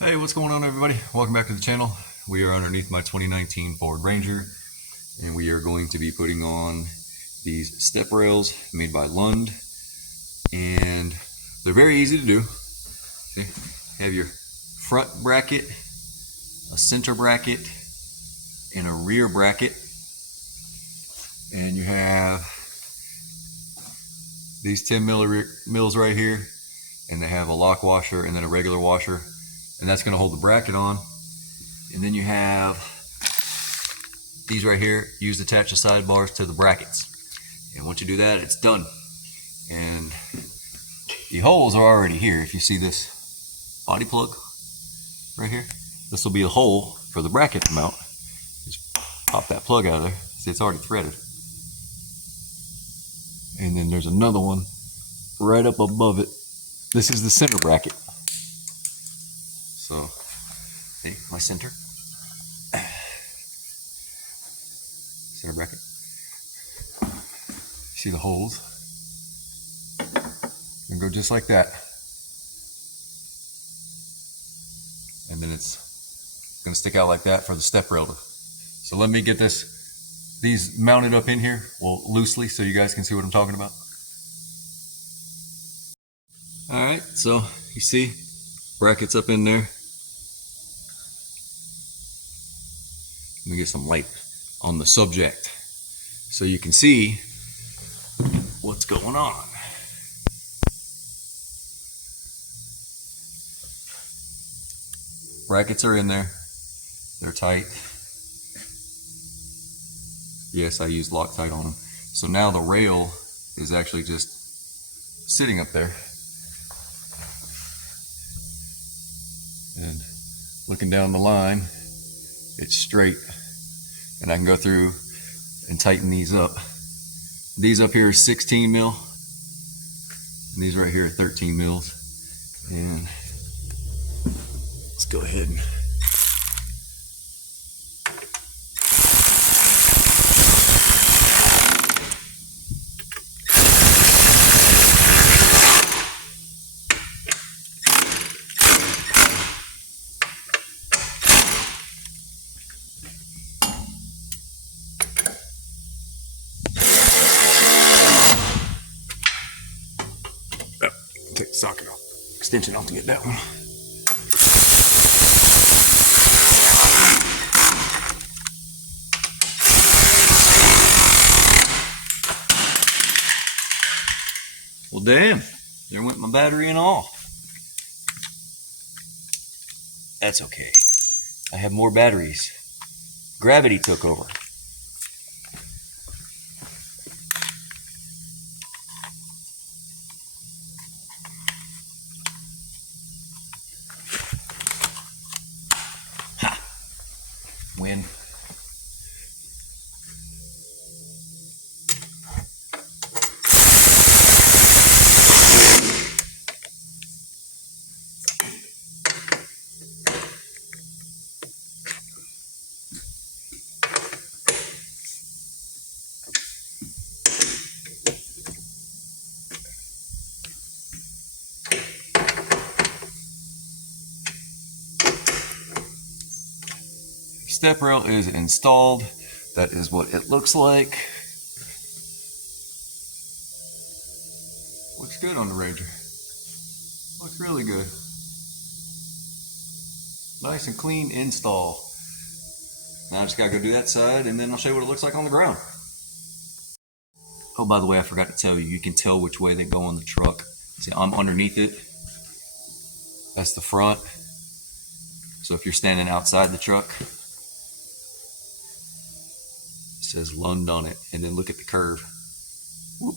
Hey, what's going on, everybody? Welcome back to the channel. We are underneath my 2019 Ford Ranger, and we are going to be putting on these step rails made by Lund, and they're very easy to do. See, you have your front bracket, a center bracket, and a rear bracket, and you have these 10 mils right here, and they have a lock washer and then a regular washer, and that's going to hold the bracket on. And then you have these right here, used to attach the sidebars to the brackets, and once you do that, it's done. And the holes are already here. If you see this body plug right here, this will be a hole for the bracket to mount. Just pop that plug out of there. See, it's already threaded. And then there's another one right up above it. This is the center bracket. So, see, my center bracket. See the holes? And go just like that. And then it's gonna stick out like that for the step rail. So let me get these mounted up in here, well, loosely, so you guys can see what I'm talking about. All right, so you see brackets up in there. Let me get some light on the subject so you can see what's going on. Brackets are in there. They're tight. Yes, I used Loctite on them. So now the rail is actually just sitting up there. And looking down the line, it's straight. And I can go through and tighten these up. These up here are 16 mil. And these right here are 13 mils. And let's go ahead and take the socket off, extension off to get that one. Well, damn, there went my battery and all. That's okay. I have more batteries. Gravity took over. Ha! Win. Step rail is installed. That is what it looks like. Looks good on the Ranger. Looks really good. Nice and clean install. Now I just gotta go do that side, and then I'll show you what it looks like on the ground. Oh, by the way, I forgot to tell you, you can tell which way they go on the truck. See, I'm underneath it. That's the front. So if you're standing outside the truck, it says Lund on it, and then look at the curve. Whoop.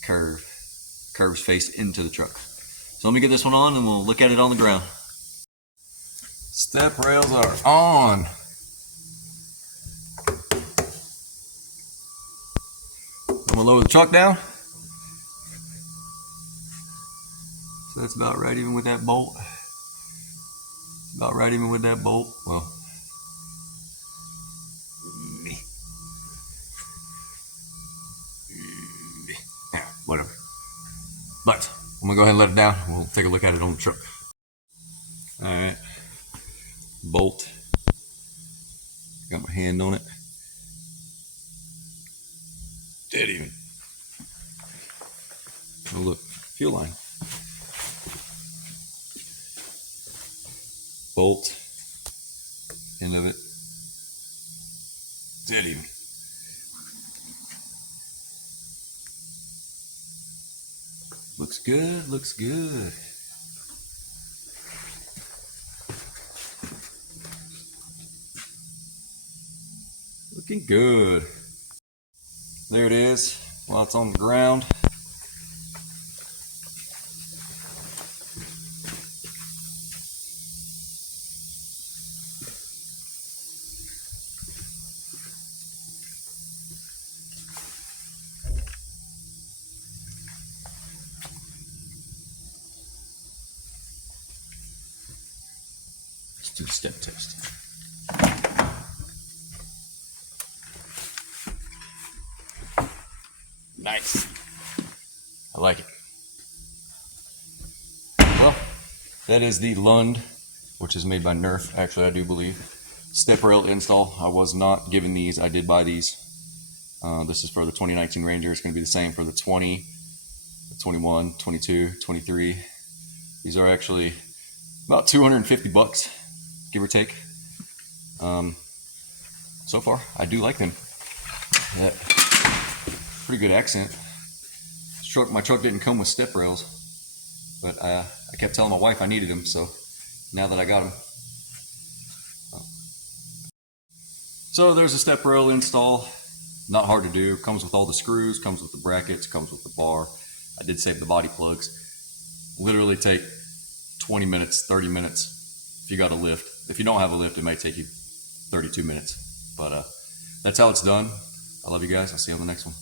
The curves face into the truck. So let me get this one on and we'll look at it on the ground. Step rails are on. I'm gonna lower the truck down. So that's about right even with that bolt. About right even with that bolt. Well, yeah, whatever. But I'm I'm gonna go ahead and let it down. We'll take a look at it on the truck. All right, bolt. Got my hand on it. Dead even. Oh look, fuel line. Bolt. End of it. Dead even. Looks good, looks good. Looking good. There it is. While it's on the ground. Let's do a step test. Nice. I like it. Well, that is the Lund, which is made by Nerf, actually, I do believe. Step rail install. I was not given these. I did buy these. This is for the 2019 Ranger. It's going to be the same for the 20, 21, 22, 23. These are actually about 250 bucks, give or take. So far, I do like them. Yeah. Pretty good accent. My truck didn't come with step rails, but I kept telling my wife I needed them, so now that I got them. So there's a step rail install. Not hard to do. Comes with all the screws, comes with the brackets, comes with the bar. I did save the body plugs. Literally take 20 minutes, 30 minutes if you got a lift. If you don't have a lift, it may take you 32 minutes. But that's how it's done. I love you guys. I'll see you on the next one.